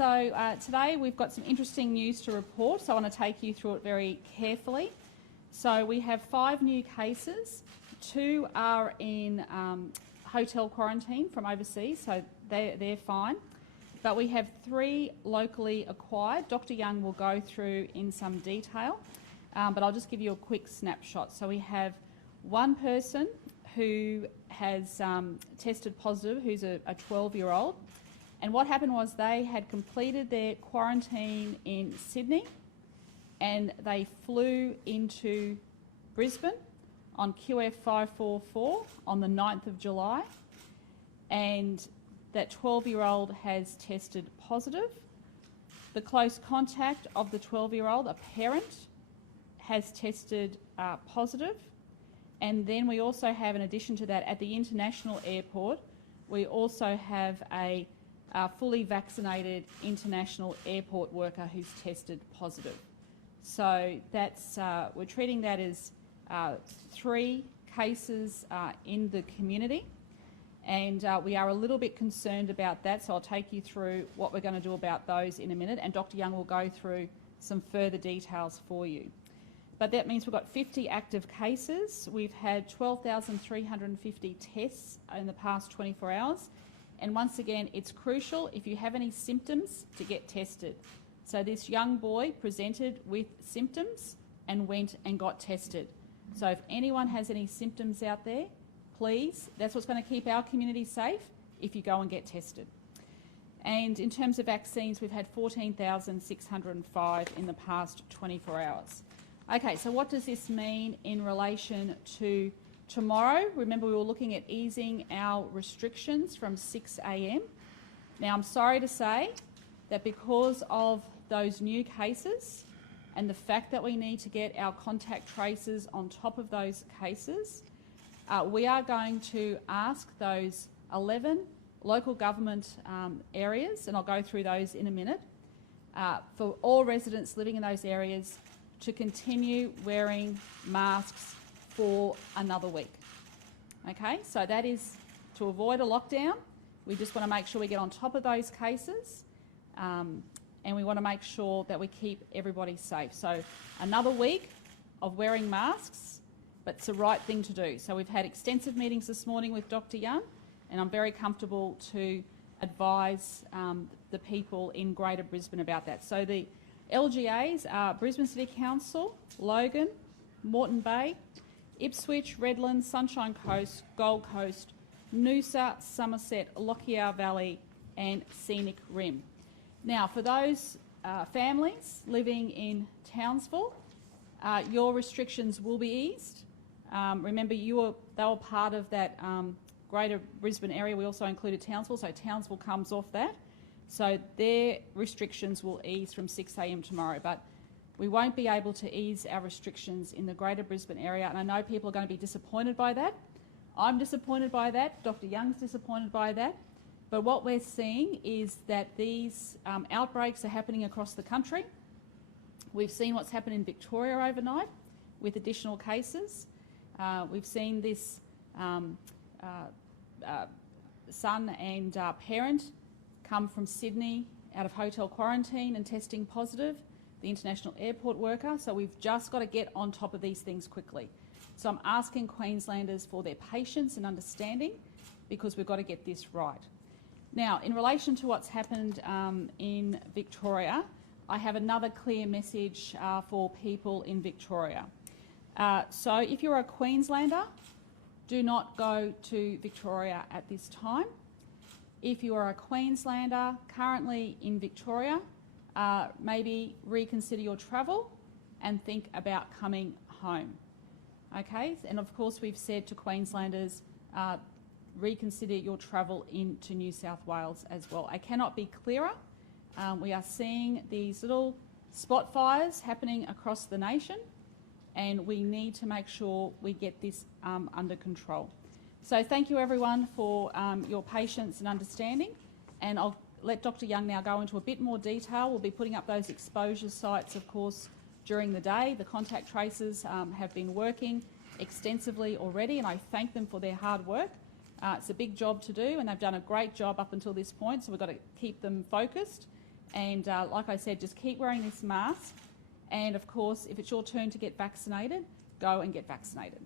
Today we've got some interesting news to report, so I want to take you through it very carefully. So we have 5 new cases. 2 are in hotel quarantine from overseas, so they're fine. But we have 3 locally acquired. Dr. Young will go through in some detail, but I'll just give you a quick snapshot. So we have one person who has tested positive, who's a 12-year-old. And what happened was they had completed their quarantine in Sydney and they flew into Brisbane on QF 544 on the 9th of July. And that 12-year-old has tested positive. The close contact of the 12-year-old, a parent, has tested positive. And then we also have, in addition to that, at the international airport, we also have a fully vaccinated international airport worker who's tested positive. So that's we're treating that as 3 cases in the community, and we are a little bit concerned about that, so I'll take you through what we're going to do about those in a minute, and Dr. Young will go through some further details for you. But that means we've got 50 active cases. We've had 12,350 tests in the past 24 hours. And once again, it's crucial if you have any symptoms to get tested. So this young boy presented with symptoms and went and got tested. So if anyone has any symptoms out there, please, that's what's going to keep our community safe, if you go and get tested. And in terms of vaccines, we've had 14,605 in the past 24 hours. Okay, so what does this mean in relation to tomorrow? Remember, we were looking at easing our restrictions from 6 a.m. Now, I'm sorry to say that because of those new cases and the fact that we need to get our contact tracers on top of those cases, we are going to ask those 11 local government areas, and I'll go through those in a minute, for all residents living in those areas to continue wearing masks for another week. Okay, so that is to avoid a lockdown. We just want to make sure we get on top of those cases, and we want to make sure that we keep everybody safe. So another week of wearing masks, but it's the right thing to do. So we've had extensive meetings this morning with Dr. Young, and I'm very comfortable to advise the people in Greater Brisbane about that. So the LGAs are Brisbane City Council, Logan, Moreton Bay, Ipswich, Redlands, Sunshine Coast, Gold Coast, Noosa, Somerset, Lockyer Valley and Scenic Rim. Now, for those families living in Townsville, your restrictions will be eased. Remember, they were part of that Greater Brisbane area. We also included Townsville, so Townsville comes off that. So their restrictions will ease from 6 a.m. tomorrow, but we won't be able to ease our restrictions in the Greater Brisbane area, and I know people are going to be disappointed by that. I'm disappointed by that. Dr. Young's disappointed by that. But what we're seeing is that these outbreaks are happening across the country. We've seen what's happened in Victoria overnight with additional cases. We've seen this son and parent come from Sydney out of hotel quarantine and testing positive, the international airport worker. So we've just got to get on top of these things quickly. So I'm asking Queenslanders for their patience and understanding, because we've got to get this right. Now, in relation to what's happened in Victoria, I have another clear message for people in Victoria. So if you're a Queenslander, do not go to Victoria at this time. If you are a Queenslander currently in Victoria, maybe reconsider your travel and think about coming home. Okay, and of course we've said to Queenslanders, reconsider your travel into New South Wales as well. I cannot be clearer. We are seeing these little spot fires happening across the nation, and we need to make sure we get this under control. So thank you everyone for your patience and understanding, and I'll let Dr. Young now go into a bit more detail. We'll be putting up those exposure sites, of course, during the day. The contact tracers have been working extensively already, and I thank them for their hard work. It's a big job to do, and they've done a great job up until this point, so we've got to keep them focused And like I said, just keep wearing this mask. And of course, if it's your turn to get vaccinated, go and get vaccinated.